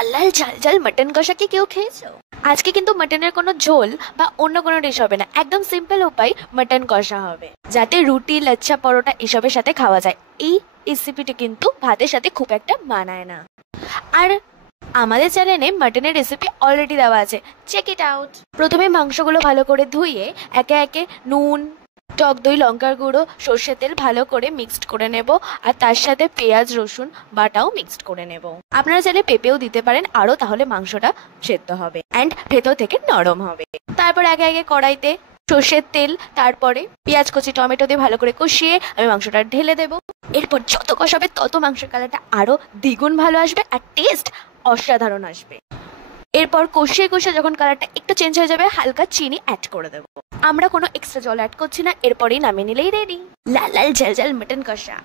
লাল লাল ঝাল ঝাল মাটন কষা কি কেউ খেয়েছো? আজকে কিন্তু মাটনের কোনো ঝোল বা অন্য কোনো ডিশ হবে না, একদম সিম্পল উপায় মাটন কষা হবে, যাতে রুটি, লাচ্ছা, পরোটা এসবের সাথে খাওয়া যায়। এই রেসিপিটি কিন্তু ভাতের সাথে খুব একটা মানায় না। আর আমাদের চ্যানেলে মাটনের রেসিপি অলরেডি দেওয়া আছে, চেক ইট আউট। প্রথমে মাংসগুলো ভালো করে ধুয়ে একে একে নুন, টক দই, লঙ্কার গুঁড়ো, সর্ষের তেল ভালো করে মিক্সড করে নেব, আর তার সাথে পেঁয়াজ রসুন বাটাও মিক্সড করে নেব। আপনারা চাইলে পেঁপেও দিতে পারেন আরও, তাহলে মাংসটা সেদ্ধ হবে অ্যান্ড ভেতর থেকে নরম হবে। তারপর একে একে কড়াইতে সর্ষের তেল, তারপরে পেঁয়াজ কুচি, টমেটো দিয়ে ভালো করে কষিয়ে আমি মাংসটা ঢেলে দেবো। এরপর যত কষাবে তত মাংসের কালারটা আরও দ্বিগুণ ভালো আসবে আর টেস্ট অসাধারণ আসবে। এরপর কষিয়ে কষিয়ে যখন কালারটা একটু চেঞ্জ হয়ে যাবে, হালকা চিনি অ্যাড করে দেবো। আমরা কোনো এক্সট্রা জল অ্যাড করছি না, এরপরেই নামিয়ে নিলেই রেডি লাল লাল ঝাল ঝাল মাটন কষা।